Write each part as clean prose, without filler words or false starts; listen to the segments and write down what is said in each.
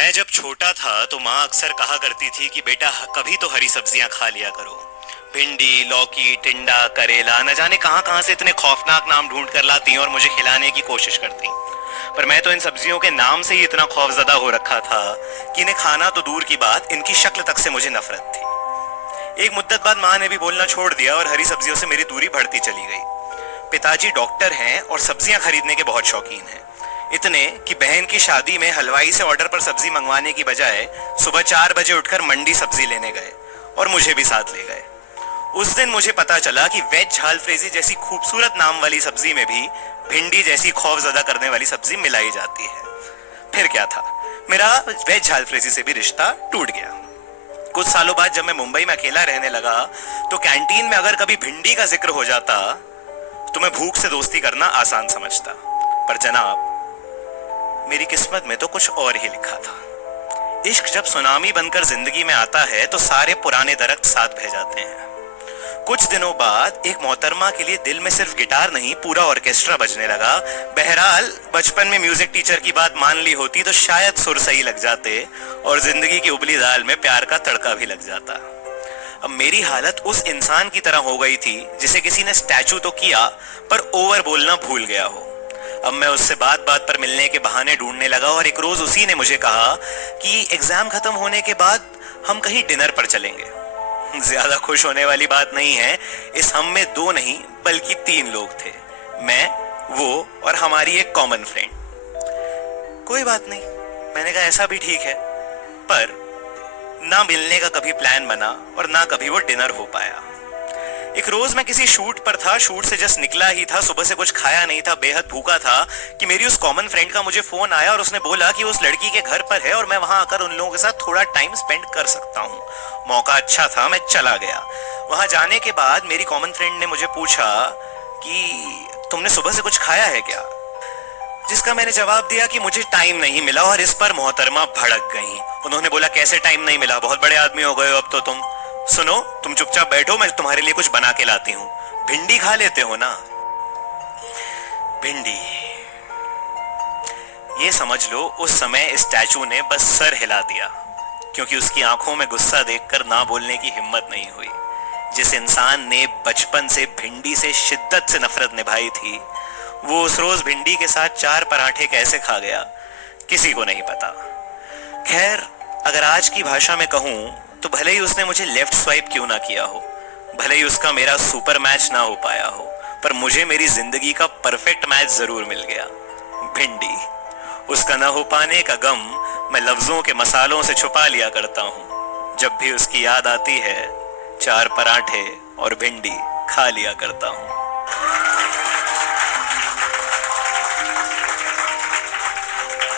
मैं जब छोटा था तो माँ अक्सर कहा करती थी कि बेटा कभी तो हरी सब्जियां खा लिया करो। भिंडी, लौकी, टिंडा, करेला, न जाने कहां कहां से इतने खौफनाक नाम ढूंढ कर लाती और मुझे खिलाने की कोशिश करती। पर मैं तो इन सब्जियों के नाम से ही इतना खौफजदा हो रखा था कि इन्हें खाना तो दूर की बात, इनकी शक्ल तक से मुझे नफरत थी। एक मुद्दत बाद माँ ने भी बोलना छोड़ दिया और हरी सब्जियों से मेरी दूरी बढ़ती चली गई। पिताजी डॉक्टर हैं और सब्जियां खरीदने के बहुत शौकीन हैं। इतने कि बहन की शादी में हलवाई से ऑर्डर पर सब्जी मंगवाने की बजाय सुबह 4 बजे उठकर मंडी सब्जी लेने गए और मुझे भी साथ ले गए। उस दिन मुझे पता चला कि वेज झाल फ्रेजी जैसी खूबसूरत नाम वाली सब्जी में भी भिंडी जैसी खौफजदा करने वाली सब्जी मिलाई जाती है। फिर क्या था, मेरा वेज झाल फ्रेजी से भी रिश्ता टूट गया। कुछ सालों बाद जब मैं मुंबई में अकेला रहने लगा तो कैंटीन में अगर कभी भिंडी का जिक्र हो जाता तो मैं भूख से दोस्ती करना आसान समझता। पर जनाब, मेरी किस्मत में तो कुछ और ही लिखा था। इश्क जब सुनामी बनकर जिंदगी में आता है तो सारे पुराने दरख्त साथ बह जाते हैं। कुछ दिनों बाद एक मोहतरमा के लिए दिल में सिर्फ गिटार नहीं पूरा ऑर्केस्ट्रा बजने लगा। बहरहाल बचपन में म्यूजिक टीचर की बात मान ली होती तो शायद सुर सही लग जाते और जिंदगी की उबली दाल में प्यार का तड़का भी लग जाता। अब मेरी हालत उस इंसान की तरह हो गई थी जिसे किसी ने स्टैचू तो किया पर ओवर बोलना भूल गया हो। अब मैं उससे बात बात पर मिलने के बहाने ढूंढने लगा और एक रोज उसी ने मुझे कहा कि एग्जाम खत्म होने के बाद हम कहीं डिनर पर चलेंगे। ज्यादा खुश होने वाली बात नहीं है, इस हम में 2 नहीं बल्कि 3 लोग थे, मैं, वो और हमारी एक कॉमन फ्रेंड। कोई बात नहीं, मैंने कहा ऐसा भी ठीक है। पर ना मिलने का कभी प्लान बना और ना कभी वो डिनर हो पाया। एक रोज मैं किसी शूट पर था, शूट से जस्ट निकला ही था, सुबह से कुछ खाया नहीं था, बेहद भूखा था कि मेरी उस कॉमन फ्रेंड का मुझे फोन आया और उसने बोला कि उस लड़की के घर पर है और मैं वहां आकर उन लोगों के साथ थोड़ा टाइम स्पेंड कर सकता हूँ। मौका अच्छा था, मैं चला गया। वहां जाने के बाद मेरी कॉमन फ्रेंड ने मुझे पूछा कि तुमने सुबह से कुछ खाया है क्या, जिसका मैंने जवाब दिया कि मुझे टाइम नहीं मिला और इस पर मोहतरमा भड़क गई। उन्होंने बोला कैसे टाइम नहीं मिला, बहुत बड़े आदमी हो गए हो अब तो तुम। सुनो, तुम चुपचाप बैठो, मैं तुम्हारे लिए कुछ बना के लाती हूँ। भिंडी खा लेते हो ना? भिंडी, ये समझ लो उस समय स्टैचू ने बस सर हिला दिया, क्योंकि उसकी आंखों में गुस्सा देखकर ना बोलने की हिम्मत नहीं हुई। जिस इंसान ने बचपन से भिंडी से शिद्दत से नफरत निभाई थी, वो उस रोज भिंडी के साथ 4 पराठे कैसे खा गया, किसी को नहीं पता। खैर, अगर आज की भाषा में कहूं तो भले ही उसने मुझे लेफ्ट स्वाइप क्यों ना किया हो, भले ही उसका मेरा सुपर मैच ना हो पाया हो, पर मुझे मेरी जिंदगी का परफेक्ट मैच जरूर मिल गया, भिंडी। उसका ना हो पाने का गम मैं लफ्जों के मसालों से छुपा लिया करता हूं। जब भी उसकी याद आती है, 4 पराठे और भिंडी खा लिया करता हूं।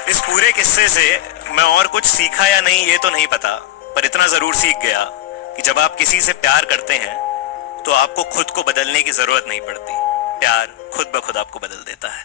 इस पूरे किस्से से मैं और कुछ सीखा या नहीं ये तो नहीं पता, पर इतना जरूर सीख गया कि जब आप किसी से प्यार करते हैं तो आपको खुद को बदलने की जरूरत नहीं पड़ती, प्यार खुद ब खुद आपको बदल देता है।